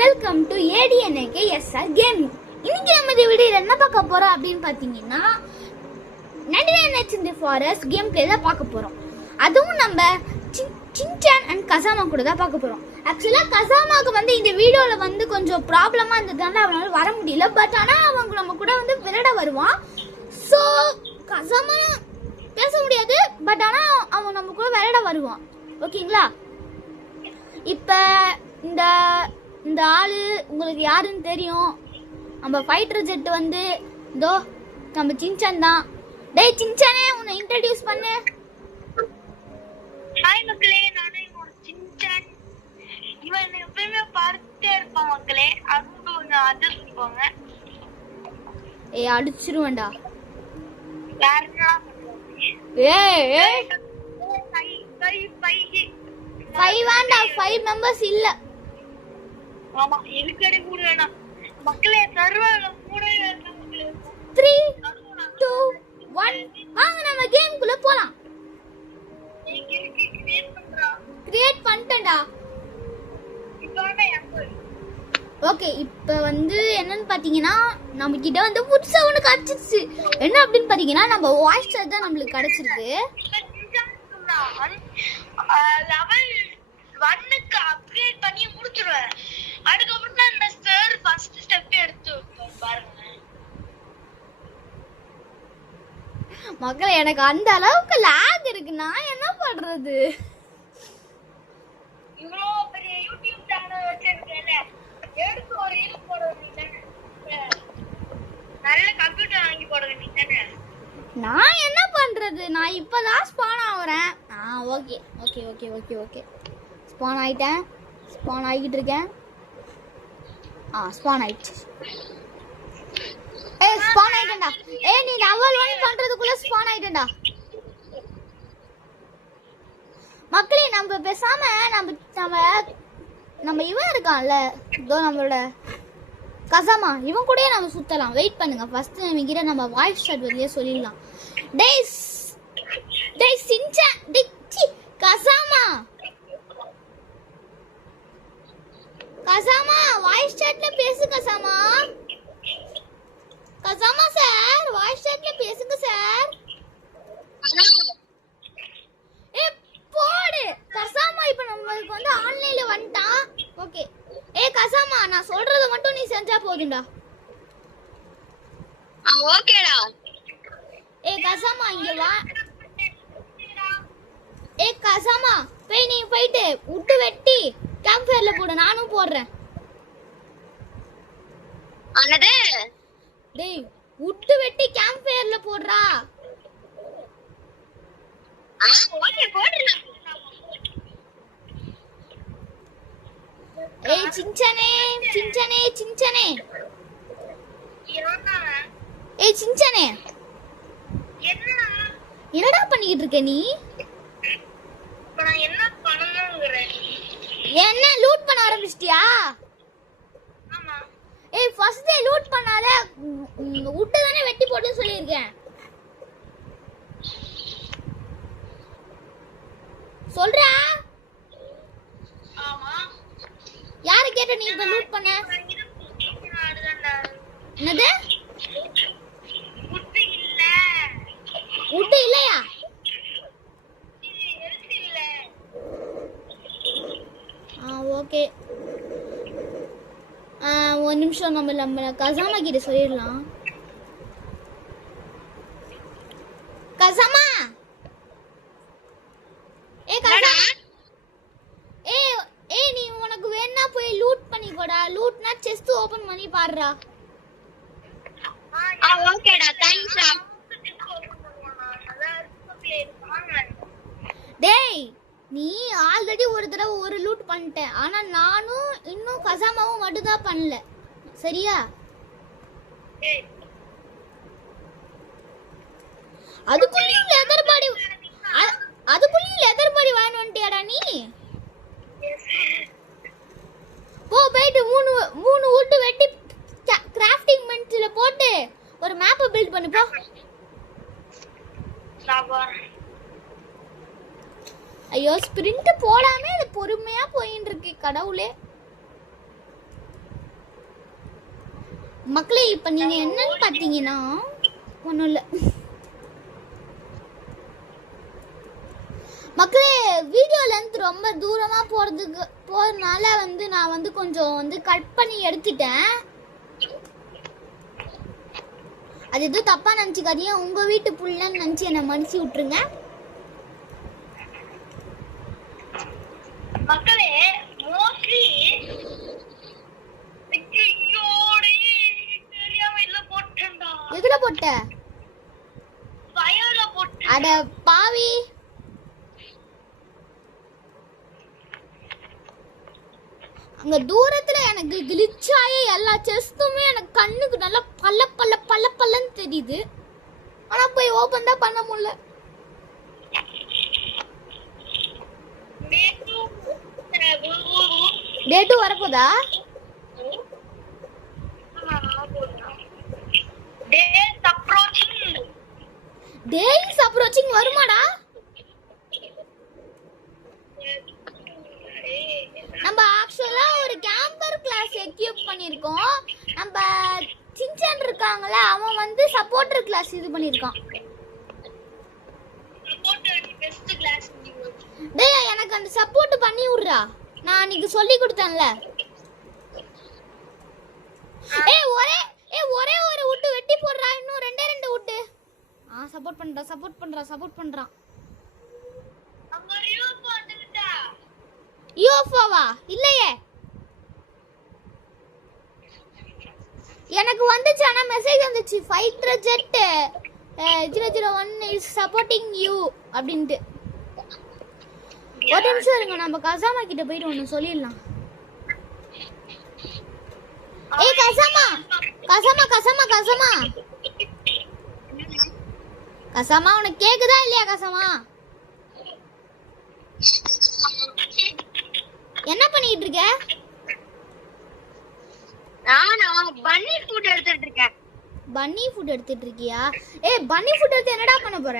Welcome to ADNAKSR gaming. இன்னைக்கு நம்ம இந்த வீடியோல என்ன பார்க்க போறோம் அப்படின்னு பாத்தீங்கன்னா 99 Nights in the Forest game play தான் பார்க்க போறோம். அதுவும் நம்ம சின்சான் அண்ட் கசாமா கூட தான் பார்க்க போறோம். ஆக்சுவலா கசாமாக்கு வந்து இந்த வீடியோல வந்து கொஞ்சம் ப்ராப்ளமா இருந்ததுனால அவனால வர முடியல. பட் ஆனா அவங்க நம்ம கூட வந்து விளையாட வருவான். ஸோ கசாமா பேச முடியாது, பட் ஆனா அவன் நம்ம கூட விளையாட வருவான். ஓகேங்களா? இப்ப இந்த ஆளு உங்களுக்கு யாருன்னு தெரியும். நம்ம ஃபைட்டர் ஜெட் வந்து இதோ நம்ம சின்சான் தான். டேய் சின்சானே, உன்னை இன்ட்ரோடியூஸ் பண்ணு. ஹாய் மக்களே, நானே ஒரு சின்சான். இவன் எப்பவுமே பார்த்துட்டே இருப்பான் மக்களே. அதுவும் கொஞ்சம் அட்ஜஸ்ட் போங்க. ஏய் அடிச்சிருவேன்டா. வேற என்ன ஏய் 5 வேண்டாம், 5 மெம்பர்ஸ் இல்ல. ஆமா, எதுக்கடி கூட வேணாம் மக்களே. சர்வர் கூட 3 2 1 வாங்க நம்ம கேம்க்குள்ள போலாம். கிரியேட் பண்ணிட்டேன்டா. ஓகே, இப்போ வந்து என்னன்னு பாத்தீங்கன்னா நம்ம கிட்ட வந்து புதுசா ஒன்று கிடைச்சிருச்சு. என்ன அப்படின்னு பாத்தீங்கன்னா நம்ம வாய்ஸ் சாட் தான் நம்மளுக்கு கிடைச்சிருக்கு. லெவல் 1க்கு அப்கிரேட் பண்ணி முடிச்சிடுவேன். அதுக்கப்புறம் தான் இந்த சார் ஃபர்ஸ்ட் ஸ்டெப் எடுத்து பாருங்க மக்களே. எனக்கு அந்த அளவுக்கு லாக் இருக்கு, நான் என்ன பண்றது? இவ்வளோ பெரிய யூடியூப் சேனல் வச்சிருக்கேன்ல, எடுத்து ஒரு ரீல் போட வேண்டியதானே. நல்ல கம்ப்யூட்டர் வாங்கி போட வேண்டியதானே. நான் என்ன பண்றது? நான் இப்பதான் ஸ்பான் ஆகுறேன். Okay okay okay okay okay spawn ஆயிட்டேன். ஸ்பான் ஆகிட்டு இருக்கேன். ஸ்பான் ஆயிடுச்சு. ஸ்பான் ஆயிட்டேன்டா. நீ லெவல் 1 பண்றதுக்குள்ள ஸ்பான் ஆயிட்டேன்டா. மக்களே, நம்ம பேசாம நம்ம இவன் இருக்கான்ல, இதோ நம்மளோட கசாமா, இவன் கூடயே நம்ம சுத்தலாம். வெயிட் பண்ணுங்க, ஃபர்ஸ்ட் நம்ம நம்ம வாய்ஸ் சாட் வழியே சொல்லிடலாம். டேய் சின்சான், கசாமா வாய்ஸ் சாட்ல பேசு. கசாமா சார், வாய்ஸ் சாட்ல பேசுங்க சார். போடு கசாமா. இப்ப நம்மளுக்கு வந்து ஆன்லைன்ல வந்துட்டான். ஓகே. கசாமா, நான் சொல்றத மட்டும் நீ செஞ்சா போதும்டா. ஓகேடா. கசாமா இங்க வா. கசாமா நீ போயிட்டு உட்டு வெட்டி கேம்ப் ஃபயர்ல போடு. நானும் போடுறேன். அண்ணே, டேய் உட்டு வெட்டி கேம்ப் ஃபயர்ல போடுறா. ஓகே போடுறேன். சின்சானே சின்சானே சின்சானே சின்சானே, என்னடா பண்ணிட்டு இருக்க நீ? நான் என்ன பண்ணணும்ங்கறேன். என்ன லூட் பண்ண ஆரம்பிச்சிட்டியா? ஆமா. ஃபர்ஸ்ட் டே லூட் பண்ணாத, உட்டு தானே வெட்டி போடுன்னு சொல்லியிருக்கேன். சொல்றா? ஆமா. யாரை கேட்ட நீ இப்ப லூட் பண்ண? என்னது? உட்டு இல்லையா? ஓகே, ஒரு நிமிஷம் நம்ம கசாமா கிட்ட சொல்லிடலாம். கசாமா, கசாமா, நீ உனக்கு வேணா போய் லூட் பண்ணிக்கோடா. லூட்னா செஸ்ட் ஓபன் பண்ணி பாடுறா. ஓகேடா, தேங்க்ஸ்டா. டேய், நீ ஆல்ரெடி ஒரு தடவை ஒரு லூட் பண்ணிட்ட. ஆனா நானும் இன்னும் கசாமாவும் மட்டும் தான் பண்ணல. சரியா? அதுக்குள்ளேயும் லெதர் பாடி வாங்கிட்டியாடா நீ? போயிட்டு மூணு உட்டு வெட்டி கிராஃப்டிங் பென்சில போட்டு ஒரு மேப்பை பில்ட் பண்ணு போ. ஐயோ, ஸ்பிரிண்ட் போடாம இது பொறுமையா போயிட்டு இருக்கு. கடவுளே, மக்களே இப்ப நீங்க என்னன்னு பாத்தீங்கன்னா ஒண்ணும் இல்ல மக்களே, வீடியோ லென்த் ரொம்ப தூரமா போறதுனால வந்து நான் வந்து கொஞ்சம் வந்து கட் பண்ணி எடுத்துட்டேன். அது எதுவும் தப்பா நினைச்சுக்காதீங்க, உங்க வீட்டு புள்ளன்னு நினைச்சு என்ன மன்னிச்சு விட்டுருங்க. மக்களே மோஸ்ட்லி எதுல போட்ட? ஃபயர்ல போட்டு. அட பாவி, அங்க தூரத்துல எனக்கு கிளிச்சாயே எல்லா செஸ்டுமே எனக்கு கண்ணுக்கு நல்லா பல்ல பல்ல பல்ல பல்லன்னு தெரியுது. ஆனா போய் ஓபன் தான் பண்ண முடியல. டே 2 வரப்போதா? டேஸ் அப்ரோச்சிங் வருமாடா? நம்ம ஆக்சுவலா ஒரு கேம்பர் கிளாஸ் எக்யூப் பண்ணிருக்கோம். நம்ம சின்சான் இருக்காங்கல, அவன் வந்து சப்போர்ட்டர் கிளாஸ் இது பண்ணிருக்கான். டேய் எனக்கு அந்த சப்போர்ட் பண்ணி விடுறா, நான் அன்னைக்கு சொல்லி கொடுத்தேன்ல. ஒரே ஒரு உட்டு வெட்டி போடுறா, இன்னும் ரெண்டு உட்டு. சப்போர்ட் பண்றான். யூஎஃப்ஓவா? இல்லையே, எனக்கு வந்துச்சு, ஆனா மெசேஜ் வந்துச்சு fighter jet 001 is supporting you அப்படின்ட்டு. ஒரு நிமிஷம் இருங்க, நம்ம கசாமா கிட்ட போயிட்டு ஒன்னு சொல்லிடலாம். ஏய் கசாமா உனக்கு கேக்குதா இல்லையா? கசாமா என்ன பண்ணிட்டு இருக்க? நானா பன்னி ஃபுட் எடுத்துட்டு இருக்கேன். பன்னி ஃபுட் எடுத்துட்டு இருக்கியா? ஏய் பன்னி ஃபுட் எடுத்து என்னடா பண்ண போற?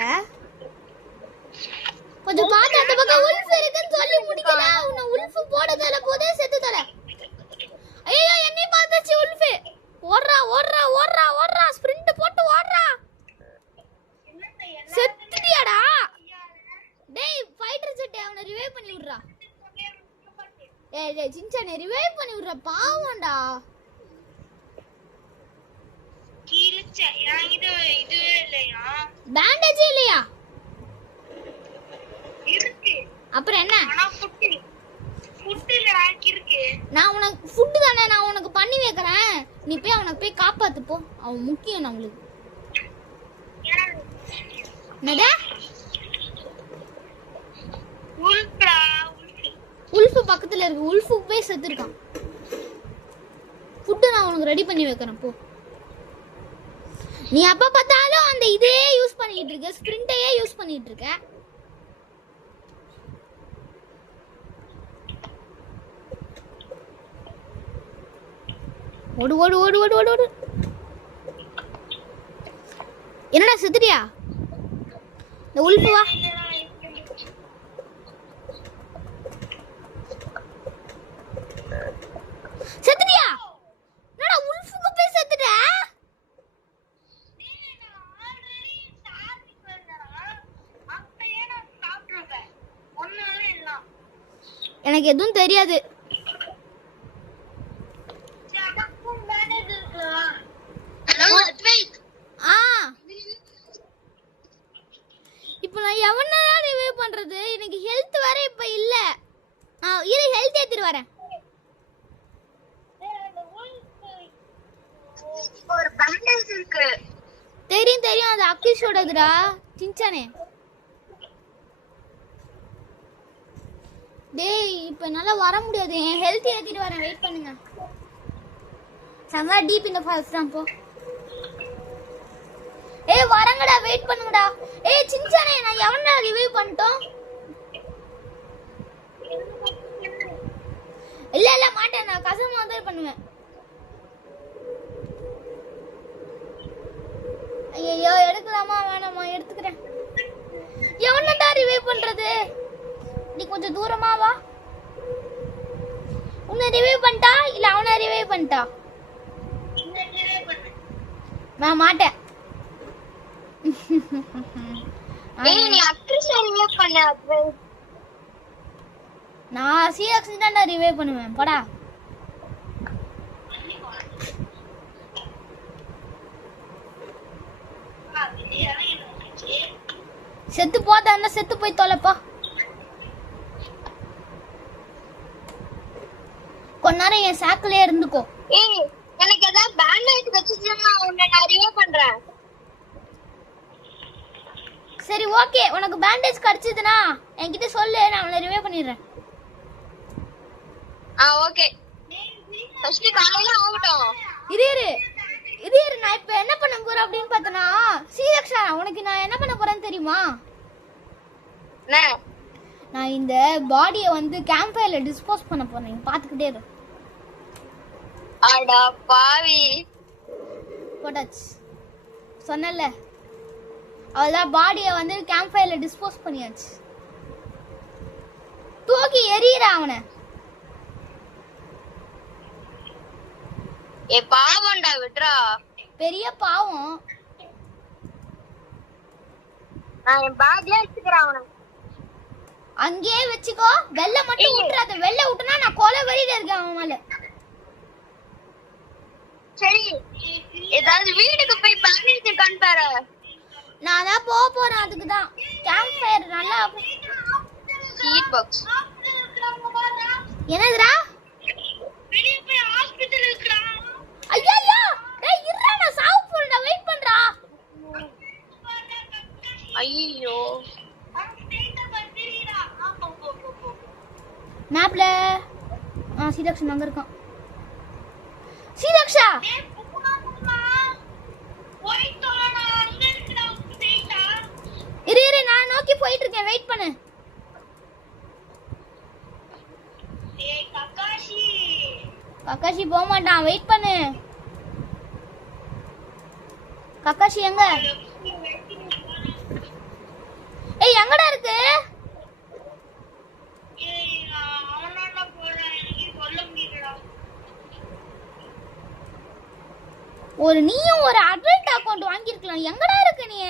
கொஞ்சம் பாத்து அந்த பக்கம் உல்ஃப் இருக்குன்னு சொல்லி முடிக்கல. உன்னை உல்ஃப் போடுதல போதே செத்து தர. ஐயோ என்னை பார்த்துச்சு உல்ஃப். ஓடுறா ஸ்பிரிண்ட் போட்டு ஓடுறா. செத்துட்டியாடா? டேய் ஃபைட்டர் ஜெட் அவனை ரிவைவ் பண்ணி விடுறா. ஏய் சின்சானே ரிவைவ் பண்ணி விடுறா, பாவம்டா. பேண்டேஜ் இல்லையா? அப்புறம் என்ன? நான் உனக்கு ஃபுட் தானே, நான் உனக்கு பண்ணி வைக்கிறேன். நீ போய் அவனை போய் காப்பாத்து போ, அவன் முக்கியம் நம்மளுக்கு. என்னடா உல்ஃப் பக்கத்துல இருக்கு, உல்ஃப் போய் செத்துருக்கான். ஃபுட் நான் உனக்கு ரெடி பண்ணி வைக்கிறேன் போ. நீ அப்ப பார்த்தாலும் அந்த இதே யூஸ் பண்ணிட்டு இருக்க, ஸ்பிரிண்டையே யூஸ் பண்ணிட்டு இருக்க. ஓடு. என்னடா செத்துட்டியா? இந்த உல்ஃப் வா. செத்துட்டியா? என்னடா உல்ஃப்க்கு போய் செத்துட்ட? எனக்கு எதுவும் தெரியாது. இப்போ நான் எவனா ரிவைவ் பண்றது? எனக்கு ஹெல்த் வேற இப்ப இல்ல. இரு ஹெல்த் ஏத்திட்டு வரேன். ஒரு பேண்டேஜ் இருக்கு. தெரியும் அது அக்கிஷோடதுடா சின்சானே. டேய் இப்போ என்னால வர முடியாது, என் ஹெல்த் ஏத்திட்டு வரேன், வெயிட் பண்ணுங்க. சங்கா டீப் இந்த ஃபால்ஸ் தான் போ. ஏய் வரங்கடா, வெயிட் பண்ணுங்கடா. ஏய் சின்சானே நான் எவன்டா ரிவைவ் பண்ணிட்டோம்? இல்ல மாட்டேன், நான் கசமா தான் பண்ணுவேன். ஐயோ எடுக்கலாமா வேணாமா? எடுத்துக்கிறேன். எவனடா ரிவைவ் பண்றது? நீ கொஞ்சம் தூரமா வா. உன்னை ரிவைவ் பண்ணிட்டா இல்ல அவனை ரிவைவ் பண்ணிட்டா? நான் மாட்டேன். ஏய் நீ அக்ரிஷ் ரிவைவ் பண்ண அத்வைத். நான் சீரியஸ் தான் ரிவைவ் பண்ணுவேன் போடா. செத்து போதா செத்து போய் தொலைப்பா. கொஞ்ச நேரம் என் சாக்குலயே இருந்துக்கோ. ஏய் எனக்கு ஏதாவது பேண்டேஜ் வச்சுச்சுன்னா உன்னை நான் ரிவைவ் பண்றேன். சரி ஓகே, உனக்கு பேண்டேஜ் கிடைச்சதுன்னா என்கிட்ட சொல்லு, நான் உன்னை ரிவைவ் பண்ணிடுறேன். ஓகே. ஃபர்ஸ்ட் காலையில ஆகட்டும். இரு நான் இப்ப என்ன பண்ண போறேன் அப்படின்னு பார்த்தனா, சீரக்ஷா உனக்கு நான் என்ன பண்ண போறேன்னு தெரியுமா? நான் இந்த பாடியை வந்து கேம்ப் ஃபயர்ல டிஸ்போஸ் பண்ண போறேன். நீங்க பாத்துக்கிட்டே இரு. அட பாவி. போட்டாச்சு சொன்னல, அவதான் பாடியை வந்து கேம்ப் ஃபயர்ல டிஸ்போஸ் பண்ணியாச்சு. தூக்கி எறியறா அவனை. ஏ பாவம்டா விட்றா. பெரிய பாவம். நான் என் பேக்ல வச்சுக்கிறேன் அவனை. அங்கேயே வச்சுக்கோ, வெள்ள மட்டும் விட்டுறாத. வெள்ள விட்டுனா நான் கொலை வெறியில இருக்கேன் அவன் மேல. சரி ஏதாவது வீட்டுக்கு போய் பேண்டேஜ் இருக்கான்னு பாரு. நான் தான் போறேன். அதுக்கு தான் கேம்ப் ஃபயர் நல்லா. சீட் பாக்ஸ் என்னதுடா? வெளிய போய் ஹாஸ்பிடல் இருக்குடா. ஐயா டேய் இருடா, நான் சாவு போறேன்டா. வெயிட் பண்றா. ஐயோ மேப்ல சீரக்ஷா அங்க இருக்கான். சீரக்ஷா இரு நான் நோக்கி போயிட்டு இருக்கேன். வெயிட் பண்ணு. கக்காஷி போக மாட்டான். வெயிட் பண்ணு. கக்காஷி எங்க? ஏய் எங்கடா இருக்கு? ஒரு நீயும் ஒரு அட்வைட் அக்கவுண்ட் வாங்கிருக்கலாம். எங்கடா இருக்கு நீ?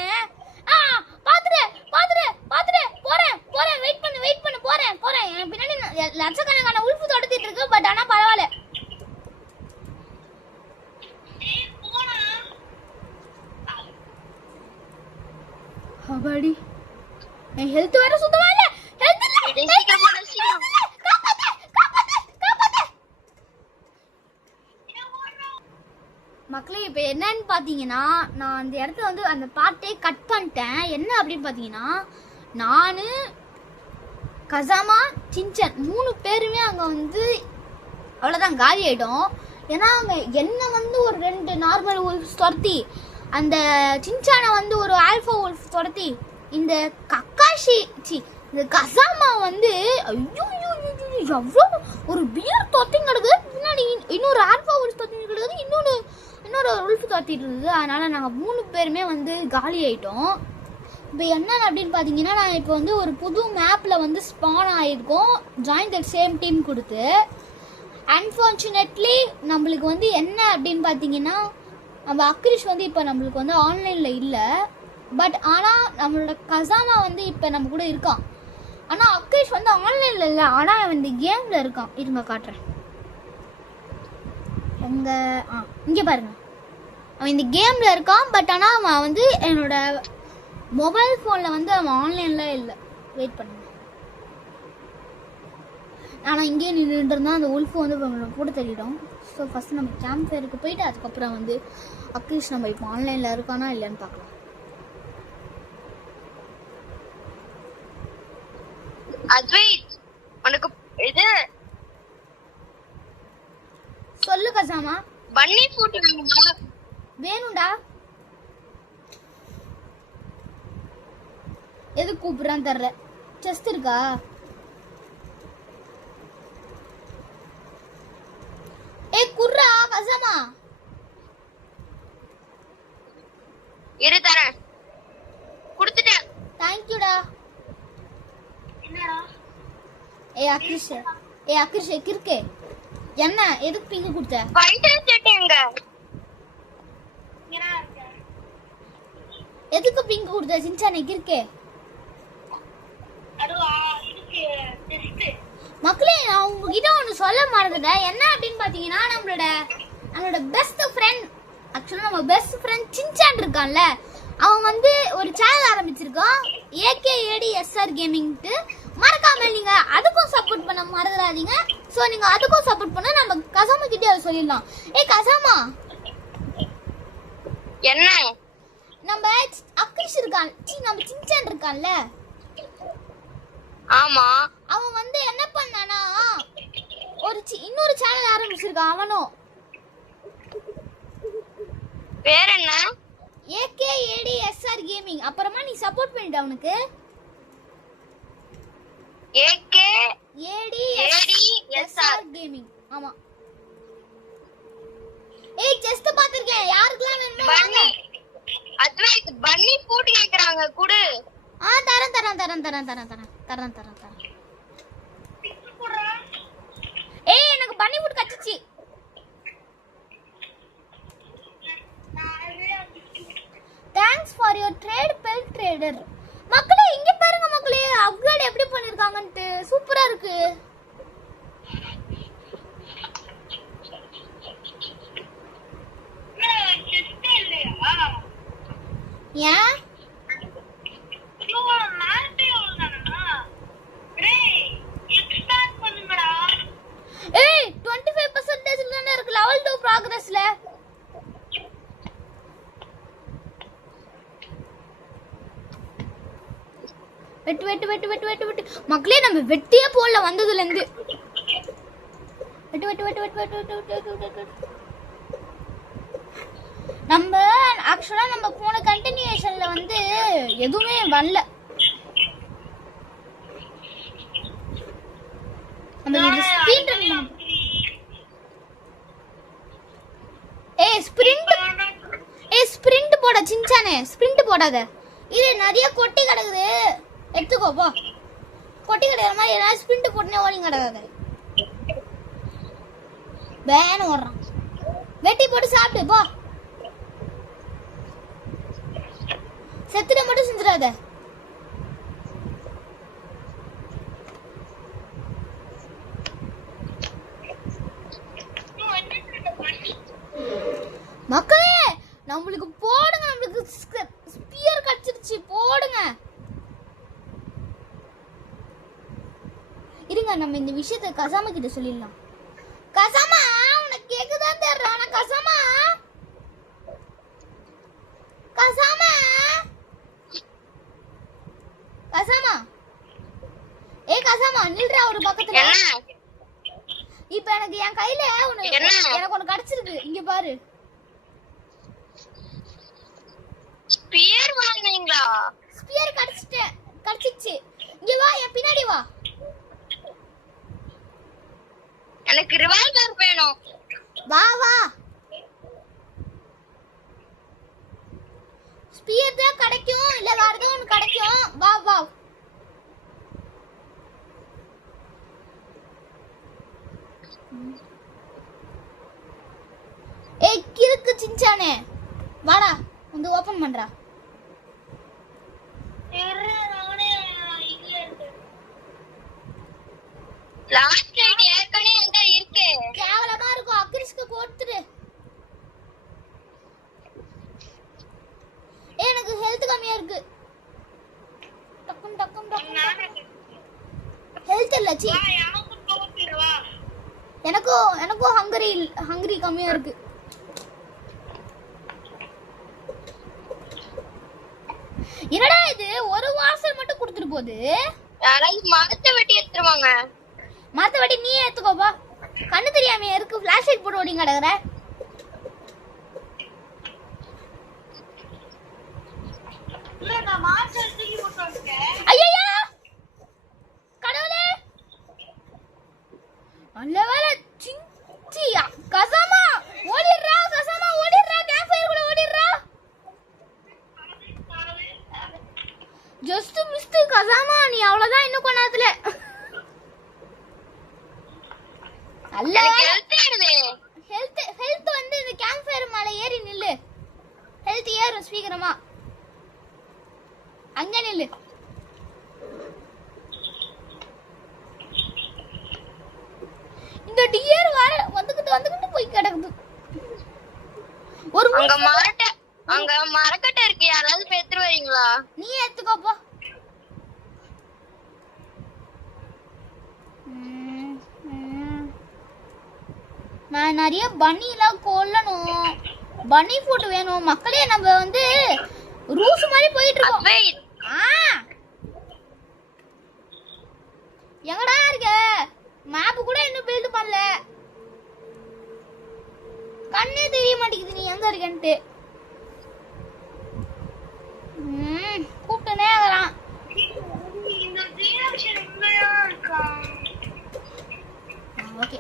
போறேன். வெயிட் பண்ணு. போறேன். என் பின்னாடி லட்சக்கணக்கான உல்ஃபு தொடத்திட்டு இருக்கு. பட் ஆனா பரவாயில்ல. அபாடி என் ஹெல்த் வேற சுத்தமா இல்ல. மக்களே இப்போ என்னன்னு பார்த்தீங்கன்னா, நான் அந்த இடத்துல வந்து அந்த பார்ட்டே கட் பண்ணிட்டேன். என்ன அப்படின்னு பார்த்தீங்கன்னா, நான் கசாமா சின்சன் 3 பேருமே அங்கே வந்து அவ்வளோதான் காலி ஆகிடும். ஏன்னா அங்கே என்ன வந்து ஒரு 2 நார்மல் உல்ஃப் துரத்தி, அந்த சின்சானை வந்து ஒரு ஆல்ஃபா உல்ஃப் துரத்தி, இந்த கக்காஷி இந்த கசாமா வந்து ஐயோ எவ்வளோ ஒரு பியர் தொத்திங் கிடக்குது. பின்னாடி இன்னொரு ஆல்ஃபா உல்ஃப் தொத்திங் கிடக்குது. இன்னொரு உல்ஃப் துரத்திட்டு இருந்தது. அதனால் நாங்கள் 3 பேருமே வந்து காலி ஆகிட்டோம். இப்போ என்ன அப்படின்னு பார்த்தீங்கன்னா, நான் இப்போ வந்து ஒரு புது மேப்பில் வந்து ஸ்பான் ஆகிருக்கோம். ஜாயின் த சேம் டீம் கொடுத்து. அன்ஃபார்ச்சுனேட்லி நம்மளுக்கு வந்து என்ன அப்படின்னு பார்த்தீங்கன்னா, நம்ம அக்ரிஷ் வந்து இப்போ நம்மளுக்கு வந்து ஆன்லைனில் இல்லை. பட் ஆனால் நம்மளோட கசாமா வந்து இப்போ நம்ம கூட இருக்கான். ஆனால் அக்ரிஷ் வந்து ஆன்லைனில் இல்லை. ஆனால் அவன் இந்த கேமில் இருக்கான். இருங்க காட்டுறேன். இங்கே பாருங்க, அவன் இந்த கேமில் இருக்கான். பட் ஆனால் அவன் வந்து என்னோட மொபைல் ஃபோனில் வந்து அவன் ஆன்லைனில் இல்லை. வெயிட் பண்ணுங்க. ஆனால் இங்கேயே நின்றுட்டு இருந்தால் அந்த உல்ஃபு வந்து கூட தெரியிடும். ஸோ ஃபஸ்ட்டு நம்ம கேம்ப் ஃபயருக்கு போயிட்டு அதுக்கப்புறம் வந்து அக்ரிஷ் நம்ம இப்போ ஆன்லைனில் இருக்கானா இல்லைன்னு பார்க்கலாம். அத்வைத் உனக்கு இது சொல்லு கசாமா. பன்னி ஃபுட் வேணுமா? வேணும்டா. எது கூப்பிடுறான்னு தெரியல. செஸ்ட் இருக்கா? குர்ரா கசாமா. இரு தரேன். குடுத்துட்டேன். தேங்க்யூடா. என்னடா? அக்ரிஷ் கிறுக்கே என்ன எதுக்கு பிங்க் கொடுத்த? ஃபைட்டர் செட் எங்க? இங்கடா இருக்கு. எதுக்கு பிங்க் கொடுத்த சின்சானுக்கு இருக்கே? அதுவா இதுக்கு டெஸ்ட். மக்களே நான் உங்ககிட்ட ஒன்று சொல்ல மறந்துட்டேன். என்ன அப்படின்னு பார்த்தீங்கன்னா நம்மளோட பெஸ்ட் ஃப்ரெண்ட், ஆக்சுவலாக நம்ம பெஸ்ட் ஃப்ரெண்ட் சின்சான் இருக்கான்ல, அவன் வந்து ஒரு சேனல் ஆரம்பிச்சிருக்கான் AKADSR கேமிங்ட்டு. மறக்காம நீங்க அதுக்கும் சப்போர்ட் பண்ண மறந்துடாதீங்க. ஸோ நீங்க அதுக்கும் சப்போர்ட் பண்ண நம்ம கசாமா கிட்டே அதை சொல்லிடலாம். கசாமா, என்ன நம்ம அக்ரிஷ் இருக்கான், நம்ம சின்சான் இருக்கான்ல, ஆமா அவன் வந்து என்ன பண்ணானா இன்னொரு சேனல் ஆரம்பிச்சிருக்கான். அவனும் பேர் என்ன? AKADSR gaming. அப்புறமா நீ சப்போர்ட் பண்ணிட்ட அவனுக்கு. AKADSR gaming. ஆமா. ஜஸ்ட் பாத்துர்க்கேன். யாருக்குலாம் வேணுமோ வாங்க. அத்வைத் பன்னி போட்டு கேக்குறாங்க குடு. தரேன். எனக்கு பன்னி ஃபுட் கச்சிச்சு. Thanks for your trade bell trader. மக்களே இங்க பாருங்க மக்களே, அப்கிரேட் எப்படி பண்ணிருக்காங்கன்னு சூப்பரா இருக்கு. ஏன் 25% தானே இருக்கு லெவல் 2 ப்ராக்ரஸ்ல. வெட்டு மக்களே, நம்ம வெட்டியே போல வந்ததுல இருந்து. வெட்டு. நம்ம ஆக்சுவலா நம்ம போன கண்டினியூஷன்ல வந்து எதுவுமே வரல. நம்ம ஸ்பீட் ரன் ஸ்பிரிண்ட் போட சின்சானே, ஸ்பிரிண்ட் போடாத. இது நிறைய கொட்டி கிடக்குது, எடுத்துக்கோ போ. கொட்டி கிடக்குற மாதிரி ஏதாவது ஸ்பிரிண்ட் போட்டுனே ஓடி கிடக்காது. வேணும் ஓடுறான். வெட்டி போட்டு சாப்பிட்டு போ. செத்துட மட்டும் செஞ்சிடாத. மக்களே நம்மளுக்கு போடுங்க, நம்மளுக்கு ஸ்பியர் கிடைச்சிருச்சு, போடுங்க. இருங்க நம்ம இந்த விஷயத்தை கசாமா கிட்ட சொல்லிடலாம். கசாமா உனக்கு கேக்குதான் தெரியல. ஆனா கசாமா கசாமா நில்றா ஒரு பக்கத்துல. இப்ப எனக்கு என் கையில எனக்கு ஒண்ணு கிடைச்சிருக்கு, இங்க பாரு. ஸ்பியர் வாங்குனீங்களா? ஸ்பியர் கிடைச்சிச்சு. இங்க வா, என் பின்னாடி வா. எனக்கு ரிவால்வர் வேணும். வா. ஸ்பியர் தான் கிடைக்கும், இல்ல வேற ஏதோ ஒன்னு கிடைக்கும். வா. கிறுக்கு சின்சானே, வாடா வந்து ஓபன் பண்றா. லாஸ்ட் ரைட் ஏற்கனவே என்கிட்ட இருக்கு. கேவலமா இருக்கும். அக்ரிஸ்க்கு போட்டுரு. எனக்கு ஹெல்த் கம்மியா இருக்கு. டக்கும் ஹெல்த் இல்ல. சி எனக்கும் ஹங்கரி கம்மியா இருக்கு. என்னடா இது ஒரு வாசல் மட்டும் கொடுத்துட்டு போகுது. யாராவது மரத்தை வெட்டி எடுத்துருவாங்க. மரத்தை வெட்டி நீயே எடுத்துக்கோப்பா. கண்ணு தெரியாம இருக்கு, ஃபிளாஷ் லைட் போட்டு ஓடி கிடக்குற. ஐயா கடவுளே, நல்ல வேலை. சின்சியா கசாமா ஓடிடுறா, கேம்ப் ஃபயர் கூட ஓடிடுறா. ஜஸ்ட் மிஸ்ட் கசாமா, நீ அவ்வளவுதான். இன்னும் கொஞ்ச நேரத்துல நல்ல ஹெல்த் வந்து இந்த கேம்ப் ஃபயர் மேல ஏறி நில்லு. ஹெல்த் ஏறும் சீக்கிரமா. போய் கிடக்குது. ஒரு அங்க மரக்கட்டை இருக்கு, யாராவது எடுத்துட்டு வரீங்களா? நீ எடுத்துக்கோ போ. நான் நிறைய பன்னிலாம் கொல்லணும். பன்னி ஃபுட் வேணும் மக்களே. நம்ம வந்து ரூஸ் மாதிரி போயிட்டு இருக்கோம். எங்கடா இருக்க? மேப் கூட இன்னும் பில்ட் பண்ணல. கண்ணே தெரிய மாட்டேங்குது நீ எங்க இருக்கன்ட்டு. கூப்பிட்டனே வரான். ஓகே.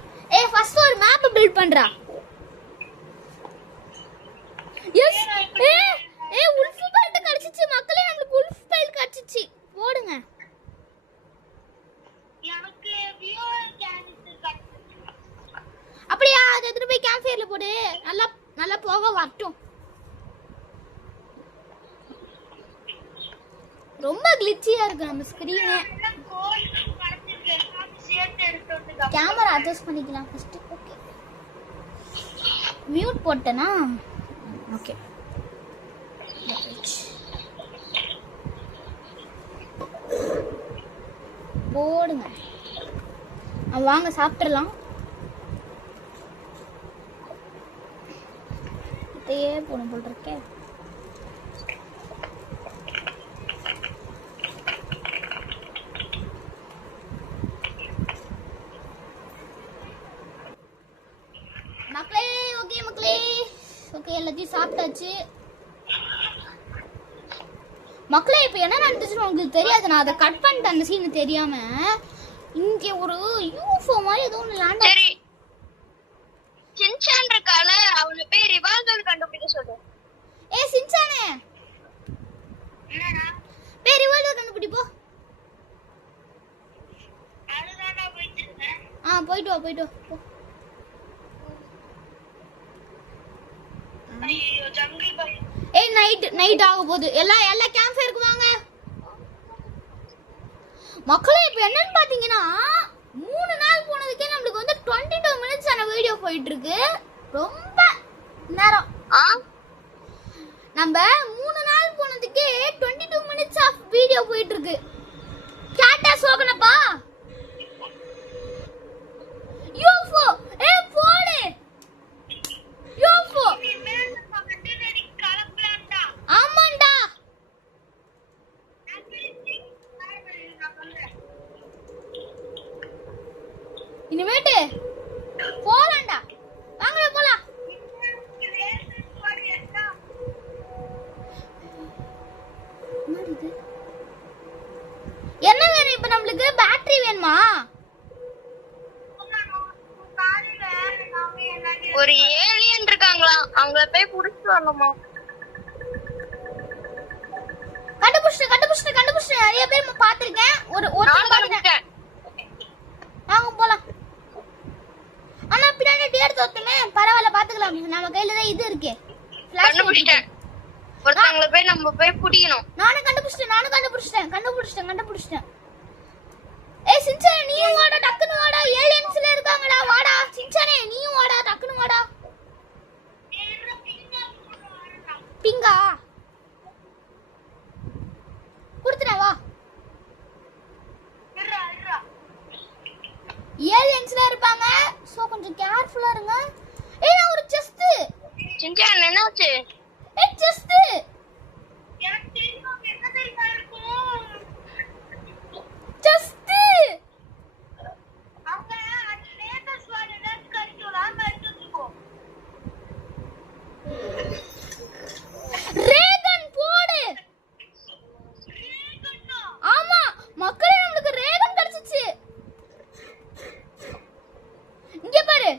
ஃபர்ஸ்ட் ஒரு மேப் பில்ட் பண்றா. எஸ். உல்ஃப் பெல்ட் கிடைச்சிச்சு மக்களே. நமக்கு உல்ஃப் பெல்ட் கிடைச்சிச்சு. போடுங்க. எனக்கு வியூவர் கேன்சர் அப்படியே அதை எடுத்து போய் கேம்ப் ஃபயர்ல போடு. நல்லா நல்லா போக வரட்டும். ரொம்ப கிளிச்சியா இருக்கு நம்ம ஸ்கிரீன். கேமரா அட்ஜஸ்ட் பண்ணிக்கலாம் ஃபர்ஸ்ட். ஓகே. மியூட் போட்டேனா? ஓகே. போடுங்க. வாங்க சாப்பிட்டுறலாம். இதையே போன போல் இருக்கே. மக்களே ஓகே மக்களே. ஓகே எல்லாத்தையும் சாப்பிட்டாச்சு மக்களே. இப்போ என்ன நடந்துச்சுன்னு உங்களுக்கு தெரியாது. நான் அதை கட் பண்ணிட்டேன் அந்த சீன் தெரியாம. இங்க ஒரு யூஎஃப்ஓ மாதிரி ஏதோ ஒன்று லேண்ட் ஆச்சு. சின்சான் இருக்கால, அவனை போய் ரிவால்வர் கண்டுபிடிக்க சொல்லு. சின்சானே என்னடா? போய் ரிவால்வர் கண்டுபிடி போ. அதுதானா போயிட்டு இருக்கேன். போயிட்டு வா போயிட்டு வா போ. ஐயோ ஜங்கிள் பாய். நைட் ஆக போகுது. எல்லாம் கேம்ப் ஃபயருக்கு வாங்க மக்களே. இப்போ என்னன்னு பாத்தீங்கன்னா 3 நாள் போனதுக்கே நம்மளுக்கு வந்து 22 மினிட்ஸ் ஆன வீடியோ போயிட்டு இருக்கு. ரொம்ப நேரம். நம்ம 3 நாள் போனதுக்கே 22 மினிட்ஸ் ஆஃப் வீடியோ போயிட்டு இருக்கு. கேட்டா சோகனப்பா. யூஃபோ போடு. யூஃபோ ஆமாண்டா. இனிமேட்டு போலாம்டா. வாங்கடா போலாம். என்ன வேணும் இப்ப நம்மளுக்கு? பேட்டரி வேணுமா? ஒரு ஏலியன் இருக்காங்களா, அவங்கள போய் புடிச்சிட்டு வரணுமா? கண்டுபிடிச்சிட்டேன். நிறைய பேர் பாத்திருக்கேன். ஒரு கண்டுபிடிச்சேன். வாங்க போலாம். ஆனா பின்னாடி டேர் தோத்துமே. பரவாயில்ல பாத்துக்கலாம். நம்ம கையில தான் இது இருக்கு. கண்டுபிடிச்சிட்டேன். ஒருத்தங்கள போய் நம்ம போய் புடிக்கணும். நானும் கண்டுபிடிச்சிட்டேன். சின்சானே நீயும் வாடா. டக்குனு வாடா. ஏலியன்ஸ்ல இருக்காங்கடா. வாடா சின்சானே நீயும் வாடா. டக்குனு வாடா. பிங்கா குடுத்துறேன் வா. ஏலியன்ஸ்ல இருப்பாங்க. சோ கொஞ்சம் கேர்ஃபுல்லா இருங்க. நான் ஒரு செஸ்ட். சின்சான் என்னாச்சு? செஸ்ட் எனக்கு தெரியும். என்ன தெரியுமா இருக்கும்? செஸ்ட் அவங்க அந்த லேட்டஸ்ட் ஸ்வாட் என்ன கரெக்ட்டா கரெக்ட்டா ரேகன் போடு. ஆமா மக்களே நமக்கு ரேகன் கிடைச்சிச்சு. இங்க பாரு.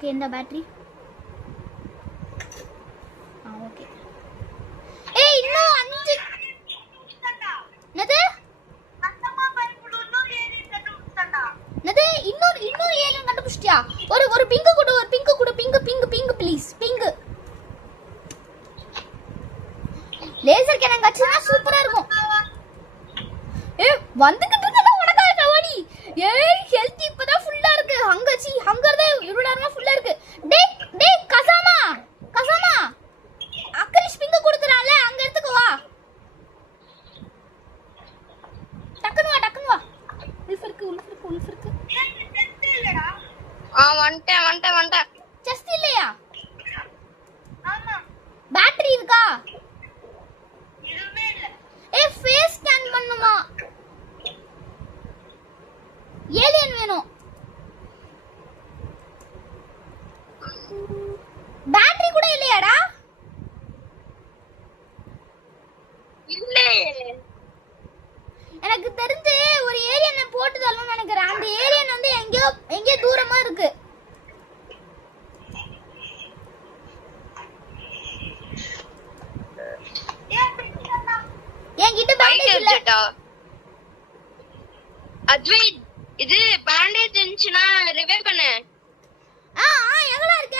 ஓகே இந்த பேட்டரி ஓகே. ஏய் இன்னும் 5 என்னது என்னது இன்னொரு ஏலியன் கண்டுபிடிச்சிட்டியா? ஒரு பிங்க் கொடு, ஒரு பிங்க் கொடு, pink please. Pink laser cannon கட்சினா சூப்பரா இருக்கும். ஏய் வந்துக்கிட்டு இருக்கடா உனக்கா கவாடி. ஏய் ஹெல்த் இப்பதான் ஃபுல்லா இருக்கு. ஹங்கர் தான் இவ்வளவு நேரமா ஃபுல்லா இருக்கு. டேய் கசாமா அக்கலிஷ் பிங்க் கொடுக்கறானே அங்க எடுத்துக்கு வா. டக்குனு வா. உல்ஃப் இருக்கு. வந்துட்டேன். செஸ்ட் இல்லையா? ஆமா. பேட்டரி இருக்கா? எதுவுமே இல்ல. ஏய் ஃபேஸ் ஸ்கேன் பண்ணுமா? ஏலியன் வேணும். பேட்டரி கூட இல்லையாடா? இல்லையே. எனக்கு தெரிஞ்சு ஒரு ஏலியனை போட்டுதல்னு நினைக்கிறேன். அந்த ஏலியன் வந்து எங்கேயோ தூரமா இருக்கு. என்கிட்ட பேண்டேஜ் இல்ல. அத்வைத் இது பேண்டேஜ் இருந்துச்சுன்னா ரிவைவ் பண்ணு. எங்கடா இருக்க?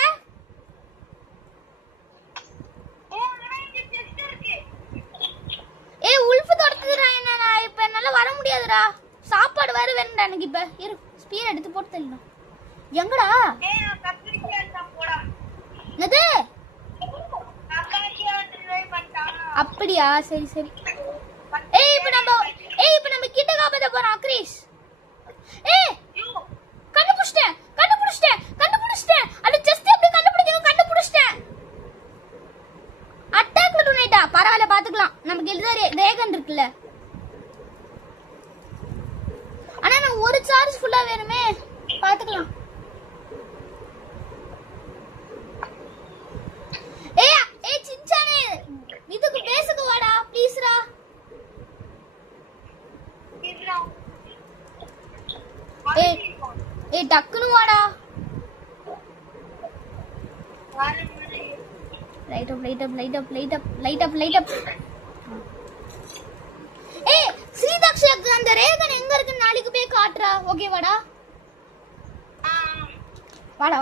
ஏய் உல்ஃப் தரத்துறா என்ன? நான் இப்ப என்னால வர முடியாதுடா. சாப்பாடு வேற வேணும்டா எனக்கு இப்ப. இரு ஸ்பீர் எடுத்து போட்டு தள்ளணும். எங்கடா? ஏய் நான் கத்திரிக்காய் போடா. என்னது? கத்திரிக்காய் ரிவைவ் பண்ணிட்டான். அப்படியா? சரி. ஏய் இப்ப நம்ம கிட்ட காப்பாத்த போறோம் அக்ரீஷ். ஏய் கண்டுபிடிச்சிட்டேன். அது ஜஸ்ட் எப்படி கண்டுபிடிச்சேன். அட்டாக்ல டொனேட்டா பரவாயில்ல பாத்துக்கலாம். நமக்கு எழுத ரேகன் இருக்குல்ல. ஆனா நான் ஒரு சார்ஜ் ஃபுல்லா வேணுமே. பாத்துக்கலாம். ஏய் சின்சானே இதுக்கு பேசுக்கு வாடா ப்ளீஸ்ரா. ஏய் டக்குனு வாடா. லைட் அப். ஏய் ஸ்ரீதக்ஷக்கு அந்த ரேகன் எங்க இருக்குன்னு நாளைக்கு போய் காட்றா. ஓகே வாடா. வாடா.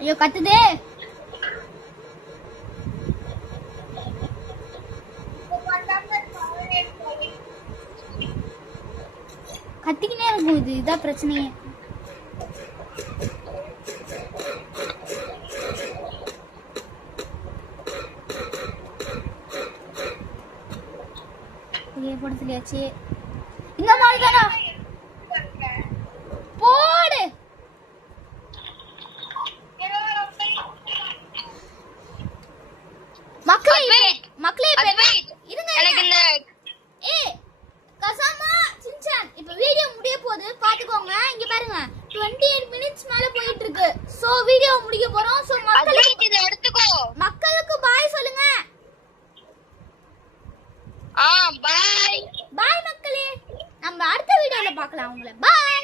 ஐயோ கத்துதே. கத்திக்கினே இருக்கும். இதான் பிரச்சனையே. போட்டு சொல்லியாச்சு. இந்த மாதிரி தானா போடு. மக்களே இருங்க. ஏய் கசாமா சின்சான் இப்ப வீடியோ முடிய போகுது பாத்துக்கோங்க. இங்க பாருங்க 28 மினிட்ஸ் மேல போயிட்டு இருக்கு. சோ வீடியோ முடிக்க போறோம். சோ மக்களுக்கு பாய் சொல்லுங்க. பாய் மக்களே. நம்ம அடுத்த வீடியோல பார்க்கலாம் உங்களை. பாய்.